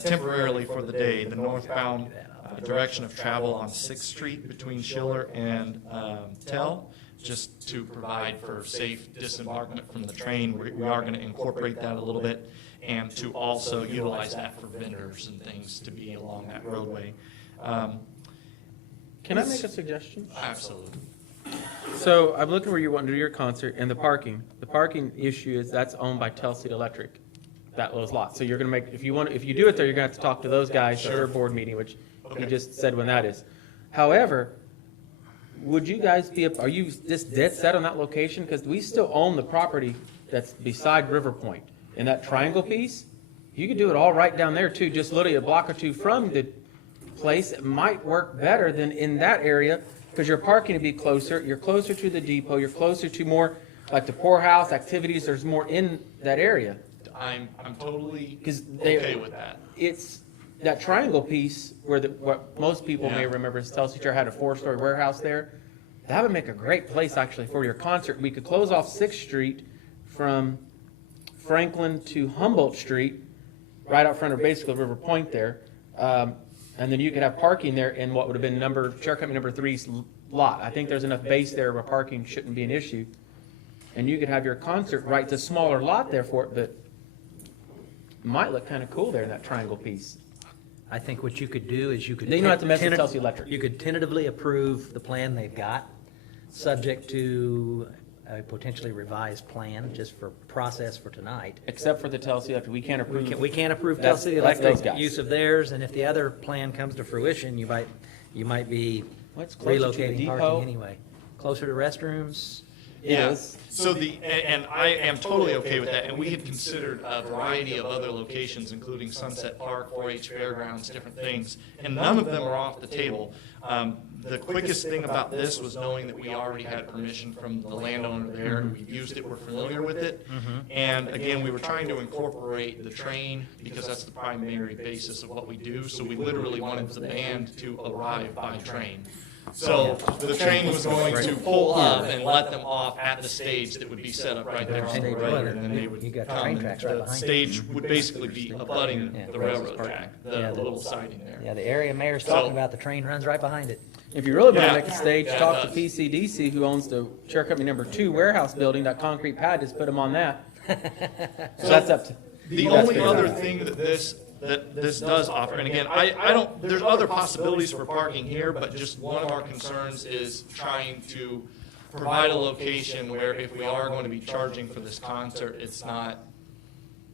temporarily for the day, the northbound direction of travel on 6th Street between Schiller and Tell, just to provide for safe disembarkment from the train. We are going to incorporate that a little bit, and to also utilize that for vendors and things to be along that roadway. Can I make a suggestion? Absolutely. So I'm looking where you want to do your concert and the parking. The parking issue is that's owned by Telsey Electric, those lots. So you're going to make, if you do it there, you're going to have to talk to those guys at their board meeting, which you just said when that is. However, would you guys are you just dead set on that location? Because we still own the property that's beside River Point. And that triangle piece, you could do it all right down there too, just literally a block or two from the place. It might work better than in that area because your parking would be closer. You're closer to the depot. You're closer to more like the poorhouse activities. There's more in that area. I'm totally okay with that. It's that triangle piece where what most people may remember is Telsey had a 4-story warehouse there. That would make a great place actually for your concert. We could close off 6th Street from Franklin to Humboldt Street, right out front of basically River Point there. And then you could have parking there in what would have been Chair Company number 3's lot. I think there's enough base there where parking shouldn't be an issue. And you could have your concert right. It's a smaller lot there for it, but it might look kind of cool there in that triangle piece. I think what you could do is you could... Then you don't have to mess with Telsey Electric. You could tentatively approve the plan they've got, subject to a potentially revised plan, just for process for tonight. Except for the Telsey Electric. We can't approve... We can't approve That's Telsey those Electric guys. use of theirs, and if the other plan comes to fruition, you might be What's closer to the relocating depot? parking anyway. Closer to restrooms. Yeah. is. So and I am totally okay with that. And we had considered a variety of other locations, including Sunset Park, 4-H Fairgrounds, different things, and none of them are off the table. The quickest thing about this was knowing that we already had permission from the landowner there. We've used it. We're familiar with it. And again, we were trying to incorporate the train because that's the primary basis of what we do. So we literally wanted the band to arrive by train. So the train was going to pull up and let them off at the stage that would be set up right there on the road, and then they would You got come, train and tracks right the behind stage would basically be abutting Yeah. the railroad track, Yeah, the little siding there. Yeah, the area mayor's talking about, the train runs right behind it. If you really want Yeah. to make a stage, Yeah, it talk to does. PCDC, who owns the Chair Company number 2 warehouse building, that concrete pad, just put them on that. So that's up to... The only other thing that this does offer, and again, I don't, there's other possibilities for parking here, but just one of our concerns is trying to provide a location where if we are going to be charging for this concert, it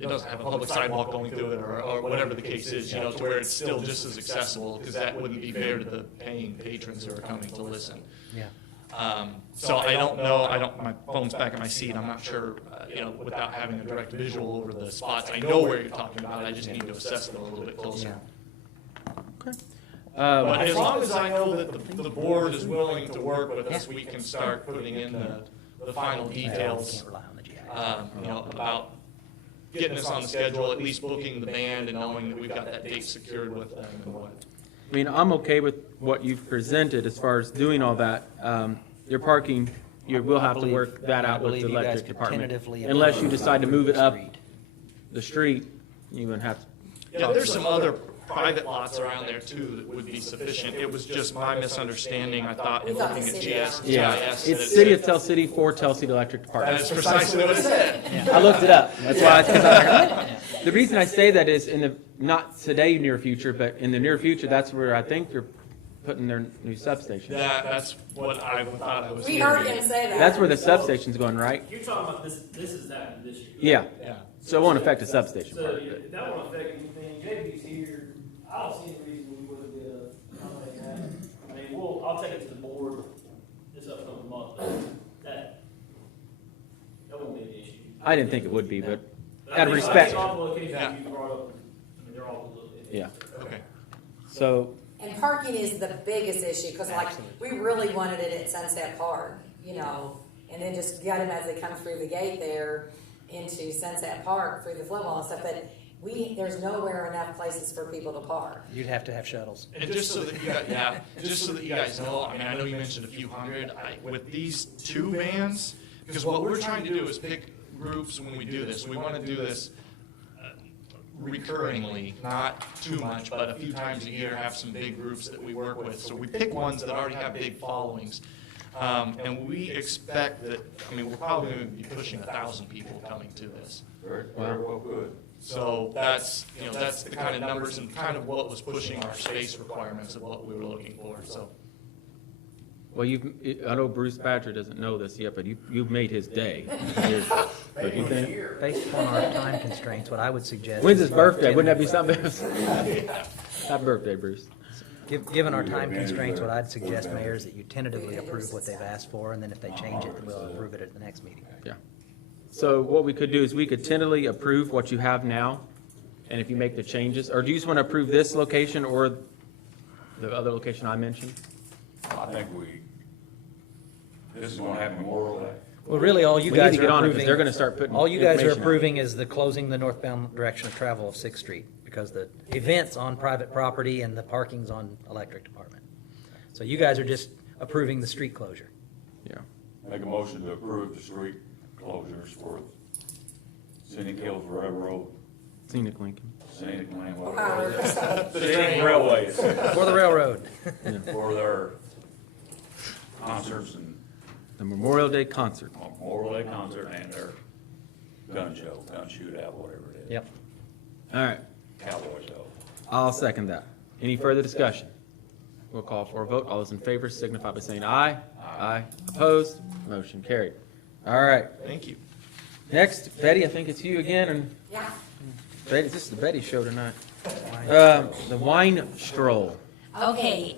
doesn't have a public sidewalk going through it or whatever the case is, to where it's still just as accessible, because that wouldn't be fair to the paying patrons who are coming to listen. Yeah. So I don't know, my phone's back in my seat, I'm not sure, without having a direct visual over the spots. I know where you're talking about, I just need to assess them a little bit closer. Okay. But as long as I know that the board is willing to work with us, we can start putting in the final details, Can't rely on the GIS. about getting us on the schedule, at least booking the band and knowing that we've got that date secured with them and what. I mean, I'm okay with what you've presented as far as doing all that. Your parking, you will have to work that out with the I believe you guys electric could department. tentatively Unless you approve decide to move it up street. the street, you wouldn't have to. Yeah, there's some other private lots around there too that would be sufficient. It was just my misunderstanding, I thought, in looking at GIS. Yeah, that it's it City of said- Tell City for Telsey Electric Department. That's precisely what it said. I looked it up. That's why. The reason I say that is in the not today near future, but in the near future, that's where I think they're putting their new substation. That's what I thought I was We hearing. heard him say that. That's where the substation's going, right? You're talking about this is happening this year. Yeah. Yeah. So it won't affect the substation So part. yeah, that won't affect anything. JP's here. I don't see any reason we wouldn't be able to accommodate that. I mean, I'll take it to the board this upcoming month, but that won't be an issue. I didn't think it would be, but But I out of think- I respect. think all the locations Yeah. you brought up, I mean, they're all good. Yeah. Okay. So And parking is the biggest issue, because like, we really wanted it at Sunset Park, and then just got them as they come through the gate there into Sunset Park through the flow wall and stuff, but there's nowhere enough places for people to park. You'd have to have shuttles. And just so that you guys know, I mean, I know you mentioned a few hundred. With these 2 vans, because what we're trying to do is pick groups when we do this. We want to do this recurringly, not too much, but a few times a year, have some big groups that we work with. So we pick ones that already have big followings. And we expect that, I mean, we're probably going to be pushing 1,000 people coming to this. Very well, good. So that's, you know, that's the kind of numbers and kind of what was pushing our space requirements of what we were looking for, so. Well, I know Bruce Badger doesn't know this yet, but you've made his day. Don't you think? Based upon our time constraints, what I would suggest. When's is his birthday? Wouldn't that be tentatively- something? Happy birthday, Bruce. Given our time constraints, what I'd suggest, Mayor, is that you tentatively approve what they've asked for, and then if they change it, we'll approve it at the next meeting. Yeah. So what we could do is we could tentatively approve what you have now, and if you make the changes, or do you just want to approve this location or the other location I mentioned? I think this is gonna happen Memorial Day. Well, really, all you We need guys to get are on it, because approving. they're gonna start putting All you guys are information out. approving is the closing the northbound direction of travel of Sixth Street, because the event's on private property and the parking's on electric department. So you guys are just approving the street closure. Yeah. Make a motion to approve the street closures for Scenic Hills Railroad, Scenic Lincoln. Scenic Lane, whatever it is. Scenic Railways, For the railroad. for their concerts and The Memorial Day concert. Memorial Day concert and their gun show, gun shootout, whatever it is. Yep. All right. Cowboy show. I'll second that. Any further discussion? We'll call for a vote. All those in favor signify by saying aye. Aye. Opposed? Motion carried. All right. Thank you. Next, Betty, I think it's you again, and Yeah. Betty, this is the Betty show tonight. The wine stroll. Okay,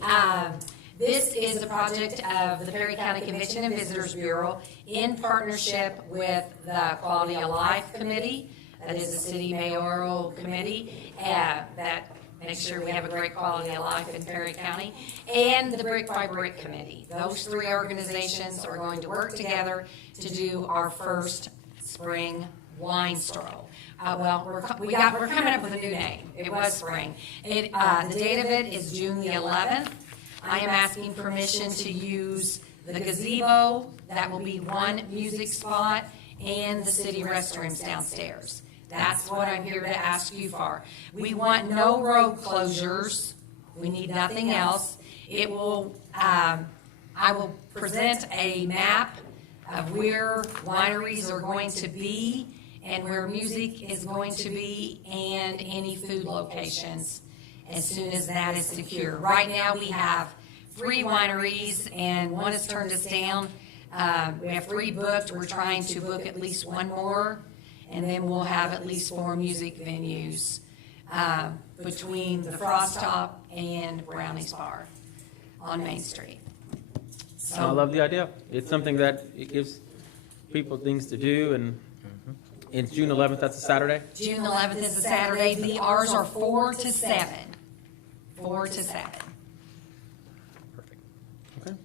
this is a project of the Perry County Convention and Visitors Bureau in partnership with the Quality of Life Committee. That is a city mayoral committee that makes sure we have a great quality of life in Perry County. And the Brick by Brick Committee. Those three organizations are going to work together to do our first spring wine stroll. Well, we're coming up with a new name. It was spring. The date of it is June the 11th. I am asking permission to use the gazebo. That will be one music spot and the city restrooms downstairs. That's what I'm here to ask you for. We want no road closures. We need nothing else. It will, I will present a map of where wineries are going to be and where music is going to be and any food locations as soon as that is secure. Right now, we have 3 wineries and one has turned us down. We have 3 booked. We're trying to book at least 1 more, and then we'll have at least 4 music venues between the Frost Top and Brownie's Bar on Main Street. I love the idea. It's something that it gives people things to do, and it's June 11th, that's a Saturday? June 11th is a Saturday. The hours are 4 to 7. 4 to 7. Perfect. Okay.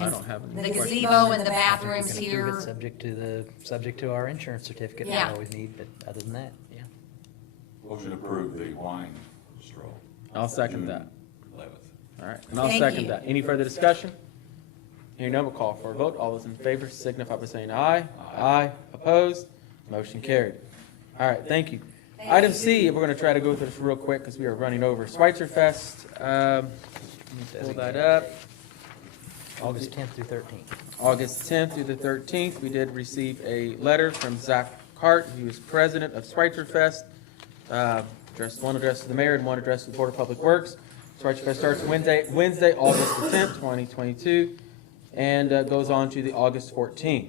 I don't have any The questions. gazebo and the We bathrooms can approve here. it subject to our insurance certificate we Yeah. always need, but other than that, yeah. Motion to approve the wine stroll. I'll second that. 11th. All right, and I'll Thank second you. that. Any further discussion? Hearing none, we'll call for a vote. All those in favor signify by saying aye. Aye. Opposed? Motion carried. All right, thank you. Item C, we're going to try to go through this real quick because we are running over. Schweitzer Fest, let me pull that up. August 10th through 13th. August 10th through the 13th, we did receive a letter from Zach Hart, who is president of Schweitzer Fest. One addressed to the mayor and one addressed to the Board of Public Works. Schweitzer Fest starts Wednesday, August the 10th, 2022, and goes on to the August 14th.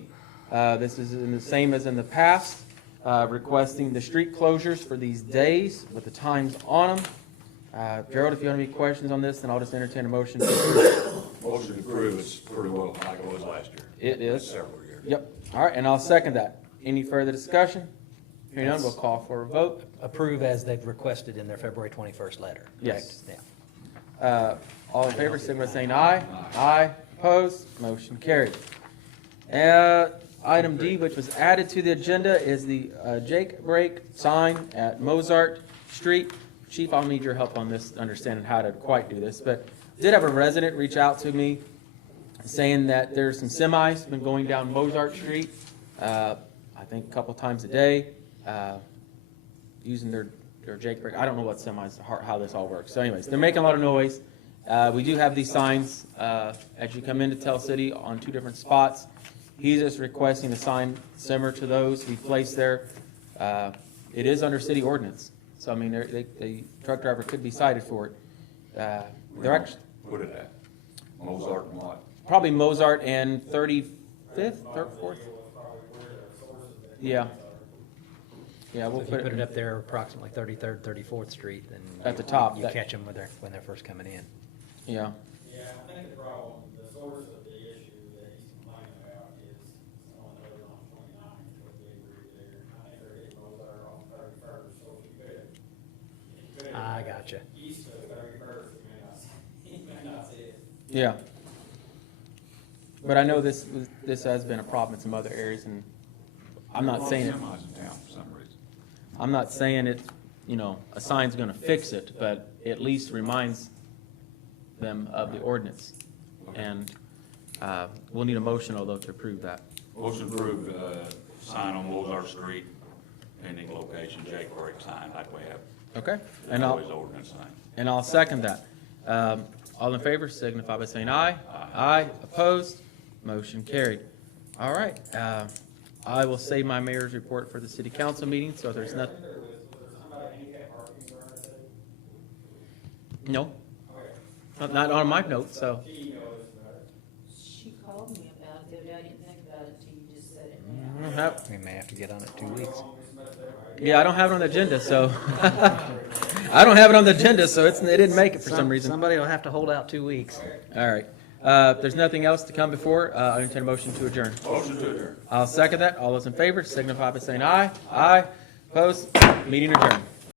This is in the same as in the past, requesting the street closures for these days with the times on them. Gerald, if you have any questions on this, then I'll just entertain a motion to approve. Motion to approve is pretty well like it was last year. It is. Several years. Yep. All right, and I'll second that. Any further discussion? Hearing none, we'll call for a vote. Approve as they've requested in their February 21st letter. Yes. Correct? Yeah. All in favor, signify by saying aye. Aye. Opposed? Motion carried. Item D, which was added to the agenda, is the Jake Break sign at Mozart Street. Chief, I'll need your help on this, understanding how to quite do this, but did have a resident reach out to me saying that there's some semis been going down Mozart Street, I think a couple times a day, using their or Jake Break, I don't know what semis, how this all works. So anyways, they're making a lot of noise. We do have these signs, as you come into Tell City on 2 different spots. He's just requesting a sign similar to those we placed there. It is under city ordinance, so I mean, the truck driver could be cited for it. They're actually, Put it at Mozart and what? probably Mozart and 35th, 4th? Yeah. Yeah, we'll If you put put it it, up there approximately 33rd, 34th Street, then. At the top, You that- catch them when they're first coming in. yeah. Yeah, I think the problem, the source of the issue that he's complaining about is someone over on 29, what they agree there. I think they're hitting those that are on 31st, so if you could. I gotcha. East of 31st, you may not see it. Yeah. But I know this has been a problem in some other areas, and I'm not saying it, Semis in town for some reason. I'm not saying it, a sign's gonna fix it, but at least reminds them of the ordinance. And, we'll need a motion, although, to approve that. Motion approved, sign on Mozart Street, pending location, Jake Break sign, like we have. Okay? And Always I'll, ordinance sign. and I'll second that. All in favor signify by saying aye. Aye. Opposed? Motion carried. All right, I will save my mayor's report for the city council meeting, so there's nothing. Was there somebody handicap parking for us? No, Okay. not on my notes, so. She knows about it. She called me about it the other day, I didn't think about it till you just said it I now. don't have- We may have to get on it 2 weeks. Yeah, I don't have it on the agenda, so. I don't have it on the agenda, so it didn't make it for some reason. Somebody will have to hold out 2 weeks. All right. If there's nothing else to come before, I'll entertain a motion to adjourn. Motion to adjourn. I'll second that. All those in favor signify by saying aye. Aye. Opposed? Meeting adjourned.